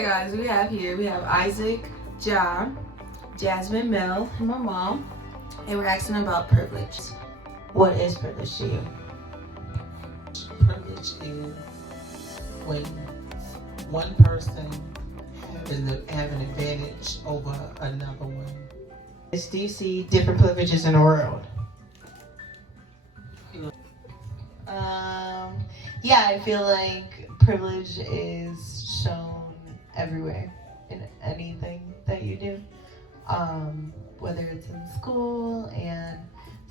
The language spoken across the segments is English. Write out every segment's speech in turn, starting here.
Okay, guys, we have Isaac, John, Jasmine, Mel, and my mom, and we're asking about privilege. What is privilege to you? Privilege is when one person have an advantage over another one. Do you see different privileges in the world? Yeah, I feel like privilege is shown everywhere in anything that you do. Whether it's in school and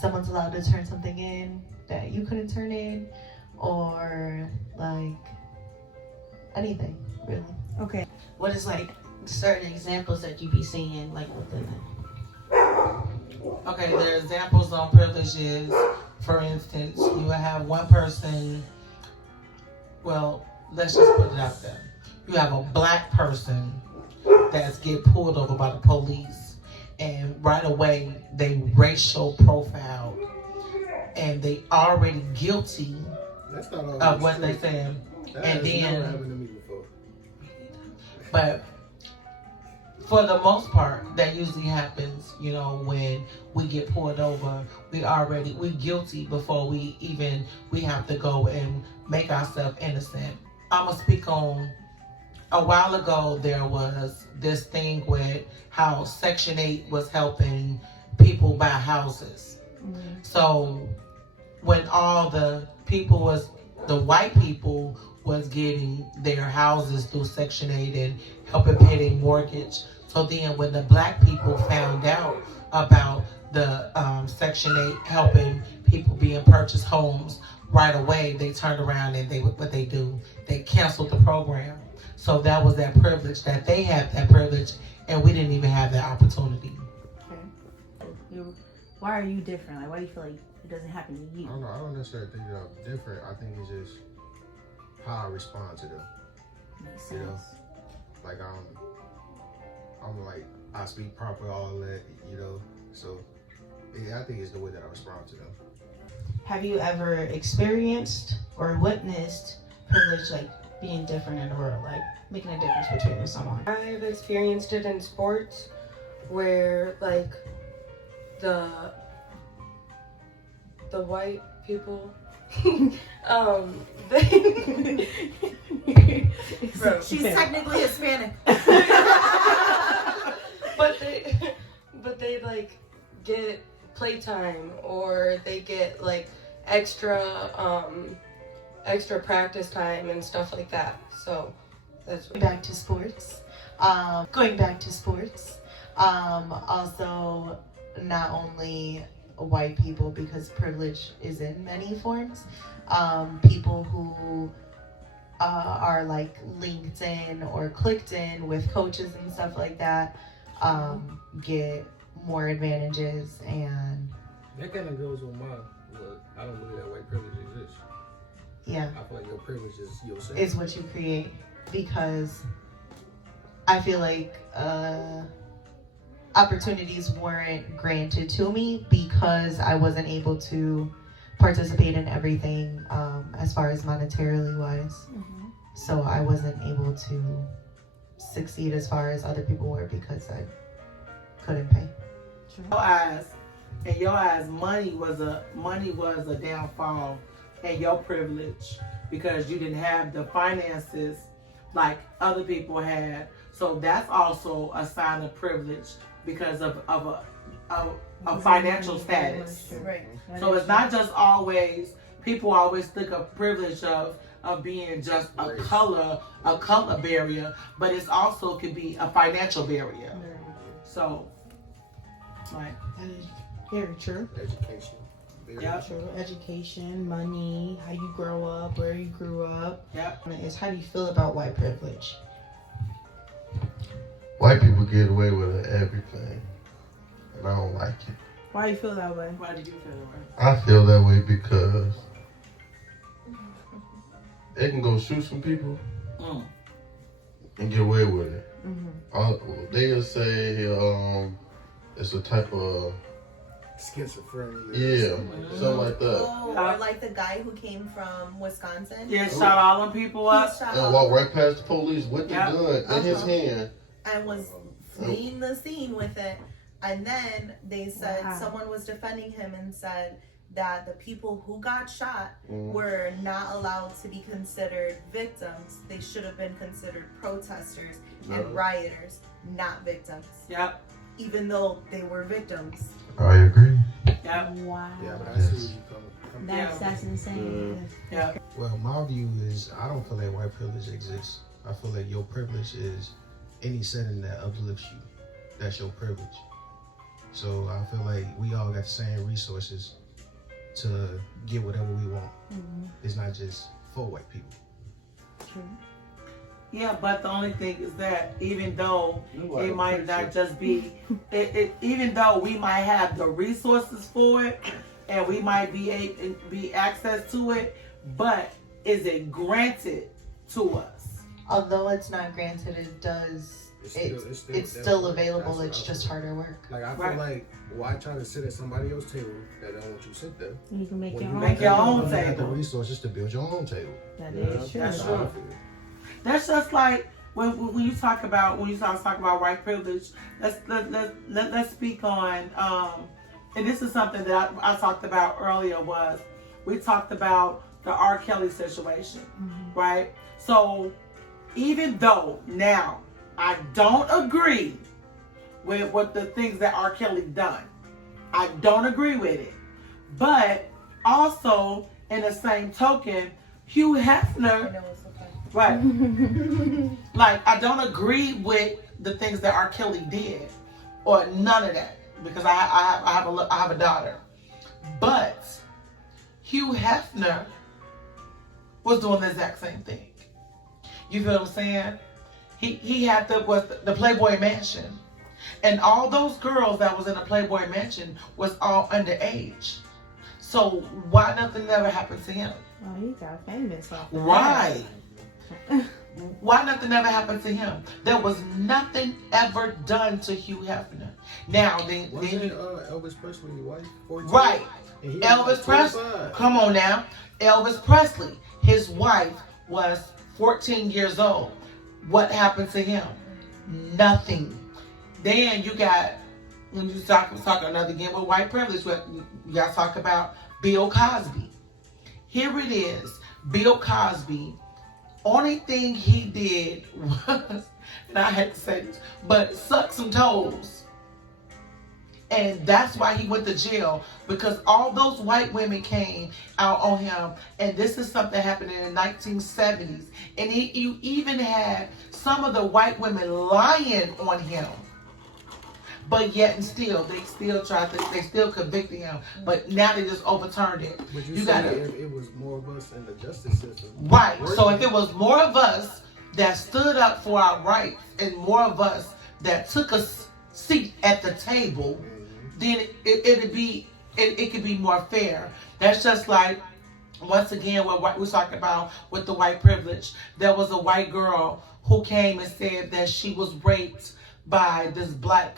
someone's allowed to turn something in that you couldn't turn in, or like anything, really. Okay. What is like certain examples that you be seeing like within it? Okay, there are examples on privileges. For instance, you will have one person, well, let's just put it out there. You have a black person that's get pulled over by the police, and right away they racial profile, and they already guilty of what they saying. And then, but for the most part, that usually happens, you know, when we get pulled over, we guilty before we have to go and make ourselves innocent. I'm gonna speak on, a while ago there was this thing with how Section 8 was helping people buy houses. Mm-hmm. So when all the white people was getting their houses through Section 8 and helping pay their mortgage. So then when the black people found out about the Section 8 helping people being purchased homes, right away they turned around and they canceled the program. So that was that privilege, that they had that privilege and we didn't even have that opportunity. Okay. Why are you different? Like, why do you feel like it doesn't happen to you? I don't necessarily think that I'm different. I think it's just how I respond to them. Makes sense. You know, like I'm like, I speak proper, all that, you know. So yeah, I think it's the way that I respond to them. Have you ever experienced or witnessed privilege, like being different in the world, like making a difference between you and someone? I've experienced it in sports where like the white people She's technically Hispanic. but they like get playtime, or they get like extra practice time and stuff like that. So that's Going back to sports. Also, not only white people, because privilege is in many forms. People who are like linked in or clicked in with coaches and stuff like that get more advantages, and that kind of goes with mine. But I don't believe that white privilege exists. Yeah, I feel like your privilege is yourself. Is what you create, because I feel like opportunities weren't granted to me because I wasn't able to participate in everything as far as monetarily wise. Mm-hmm. So I wasn't able to succeed as far as other people were because I couldn't pay. In your eyes, money was a downfall in your privilege because you didn't have the finances like other people had. So that's also a sign of privilege because of a financial status. Right. So it's not just always, people always think of privilege of being just a color barrier, but it's also could be a financial barrier. So, right. That is very true. Education. Yep. True. Education, money, how you grow up, where you grew up. Yep. Is how do you feel about white privilege? White people get away with everything, and I don't like it. Why do you feel that way? Why do you feel that way? I feel that way because they can go shoot some people and get away with it. Mm-hmm. They'll say it's a type of schizophrenia. Yeah, something like that. Oh, or like the guy who came from Wisconsin. Yeah, shot all them people He up. shot And all walked of right past the police with the gun in his hand. and was fleeing the scene with it. And then they said someone was defending him and said that the people who got shot were not allowed to be considered victims. They should have been considered protesters and rioters, not victims. Yep. Even though they were victims. I agree. Yep. Wow. Yeah, but I see where you come. That's insane. Yeah. Well, my view is I don't feel like white privilege exists. I feel like your privilege is any setting that uplifts you. That's your privilege. So I feel like we all got the same resources to get whatever we want. It's not just for white people. True. Yeah, but the only thing is that even though it might not just be, even though we might have the resources for it and we might be access to it, but is it granted to us? Although it's not granted, it does. It's still available. It's just harder work. Like I feel like why try to sit at somebody else's table that don't want you to sit there? You can make When your you own. Make your own You have the table. resources to build your own table. That is true. That's true. That's just like when you talk about white privilege. Let's speak on and this is something that I talked about earlier. Was we talked about the R. Kelly situation, right? So even though now I don't agree with what the things that R. Kelly done, I don't agree with it, but also in the same token, Hugh Hefner. Right. Like, I don't agree with the things that R. Kelly did, or none of that, because I have a daughter. But Hugh Hefner was doing the exact same thing. You feel what I'm saying? He had the Playboy Mansion, and all those girls that was in the Playboy Mansion was all underage. So why nothing ever happened to him? Oh, he got famous off of Right. Why nothing ever happened to him? There was nothing ever done to Hugh Hefner. Now, then Elvis Presley's wife? 14? right. And he was Elvis like Presley. 25. Come on now. Elvis Presley. His wife was 14 years old. What happened to him? Nothing. Then you got, when you talk another again with white privilege, you got to talk about Bill Cosby. Here it is. Bill Cosby. Only thing he did was, and I had to say this, but suck some toes. And that's why he went to jail, because all those white women came out on him. And this is something that happened in the 1970s. And you even had some of the white women lying on him. But yet and still, they still convicted him. But now they just overturned it. But you got to. If it was more of us in the justice system. Right. So if it was more of us that stood up for our rights and more of us that took a seat at the table, then it could be more fair. That's just like, once again, what we're talking about with the white privilege. There was a white girl who came and said that she was raped by this black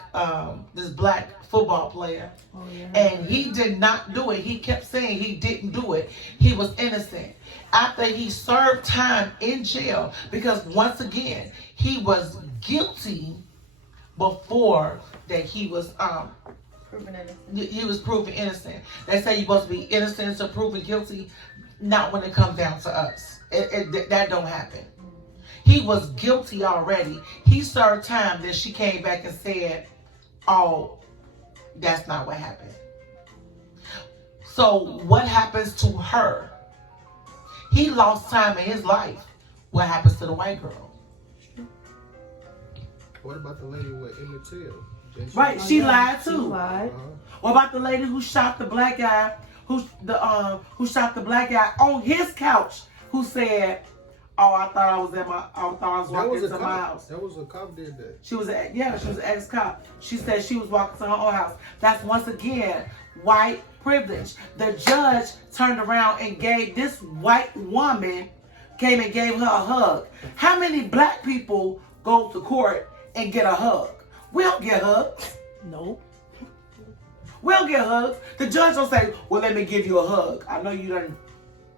football player. Oh, yeah. And he did not do it. He kept saying he didn't do it. He was innocent. After he served time in jail, because once again, he was guilty before that he was Proven innocent. he was proven innocent. They say you're supposed to be innocent until proven guilty. Not when it comes down to us. That don't happen. He was guilty already. He served time. Then she came back and said, "Oh, that's not what happened." So what happens to her? He lost time in his life. What happens to the white girl? What about the lady with Emmett Till? Right, she lied too. She lied. What about the lady who shot the black guy? Who shot the black guy on his couch? Who said, "Oh, I thought I was walking into my house." That was a cop did that. She was an ex-cop. She said she was walking to her own house. That's once again white privilege. The judge turned around and gave this white woman, came and gave her a hug. How many black people go to court and get a hug? We don't get hugs. Nope. We'll get hugs. The judge will say, well, let me give you a hug. I know you done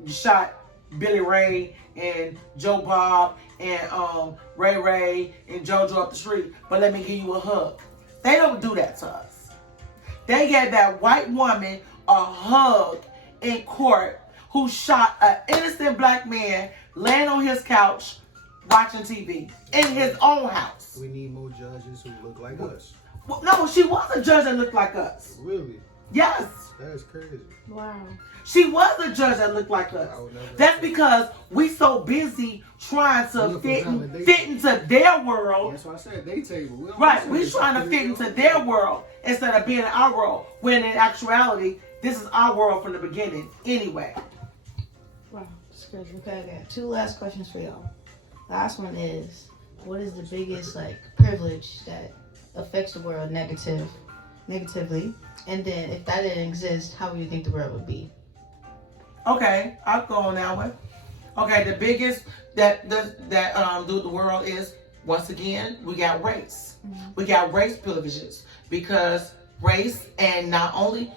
shot Billy Ray and Joe Bob and Ray Ray and JoJo up the street, but let me give you a hug. They don't do that to us. They gave that white woman a hug in court who shot an innocent black man laying on his couch watching TV in his own house. We need more judges who look like us. Well, no, she was a judge that looked like us. Really? Yes. That's crazy. Wow. She was a judge that looked like us. That's because we so busy trying to fit into their world. That's why I said they table. Right, we're trying to fit into their world instead of being in our world. When in actuality, this is our world from the beginning. Anyway. Wow, it's crazy. Okay, I got 2 last questions for y'all. Last one is, what is the biggest privilege that affects the world negatively? And then if that didn't exist, how would you think the world would be? Okay, I'll go on that one. Okay, the biggest that do the world is, once again, we got race. Mm-hmm. We got race privileges because race, and not only,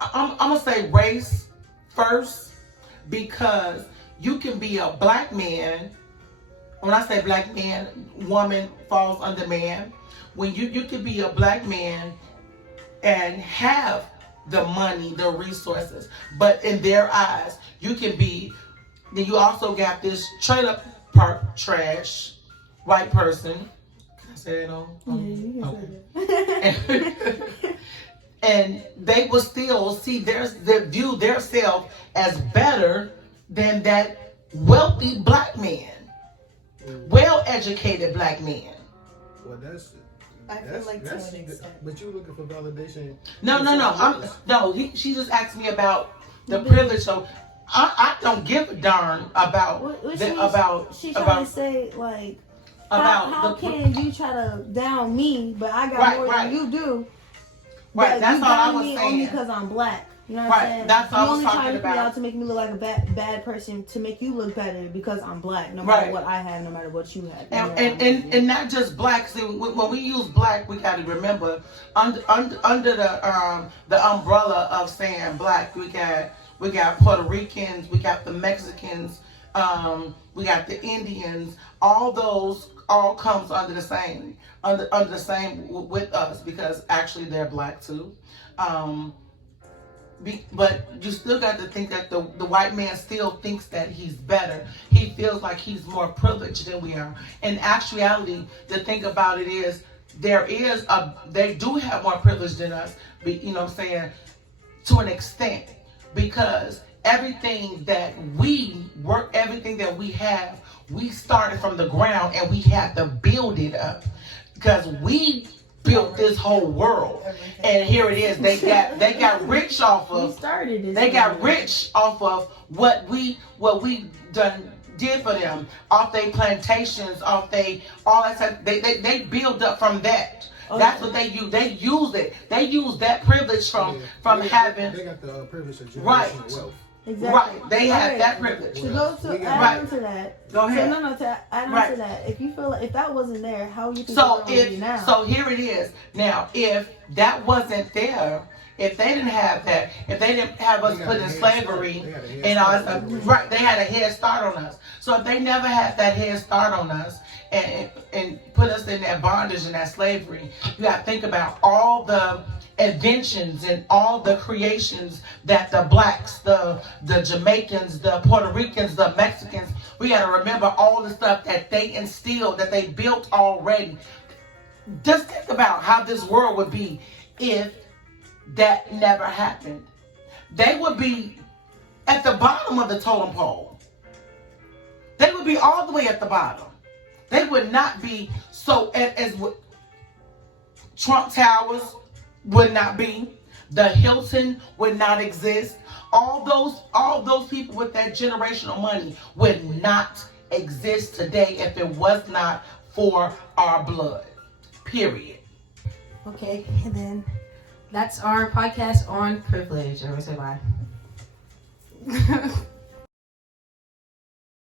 I'm gonna say race first, because you can be a black man. When I say black man, woman falls under man. When you can be a black man and have the money, the resources, but in their eyes, you can be. Then you also got this trailer park trash white person. Can I say that on? Yeah, you can say that. And they will still see view themselves as better than that wealthy black man, well-educated black man. Well, I feel like to an extent. But you looking for validation? No. She just asked me about the privilege. So I don't give a darn about She's trying to say how can you try to down me, but I got more than you do. Right, that's all I was saying. Only because I'm black. You know what I'm saying? That's all I was talking trying to about. out to make me look like a bad person, to make you look better because I'm black. No matter what I have, no matter what you have. And not just black. See, when we use black, we got to remember under the umbrella of saying black, we got Puerto Ricans, we got the Mexicans, we got the Indians. All those comes under the same with us, because actually they're black too. But you still got to think that the white man still thinks that he's better. He feels like he's more privileged than we are. In actuality, the thing about it is, they do have more privilege than us, you know what I'm saying, to an extent, because everything that we work, everything that we have, we started from the ground and we had to build it up, because we built this whole world. And here it is. They got rich off of. They got rich off of what we did for them, off their plantations, off all that stuff. They build up from that. That's what they use. They use it. They use that privilege from having. They got the privilege of generational wealth. Exactly. Right. They have that privilege. To go to add on to that. Go ahead. So, to add on to that. If you feel like if that wasn't there, how would you think it would be now? So here it is. Now, if that wasn't there, if they didn't have that, if they didn't have us put in slavery and all that stuff, right? They had a head start on us. So if they never had that head start on us and put us in that bondage and that slavery, you got to think about all the inventions and all the creations that the blacks, the Jamaicans, the Puerto Ricans, the Mexicans, we got to remember all the stuff that they instilled, that they built already. Just think about how this world would be if that never happened. They would be at the bottom of the totem pole. They would be all the way at the bottom. They would not be so as Trump Towers would not be. The Hilton would not exist. All those people with that generational money would not exist today if it was not for our blood. Period. Okay, and then that's our podcast on privilege. Everyone say bye.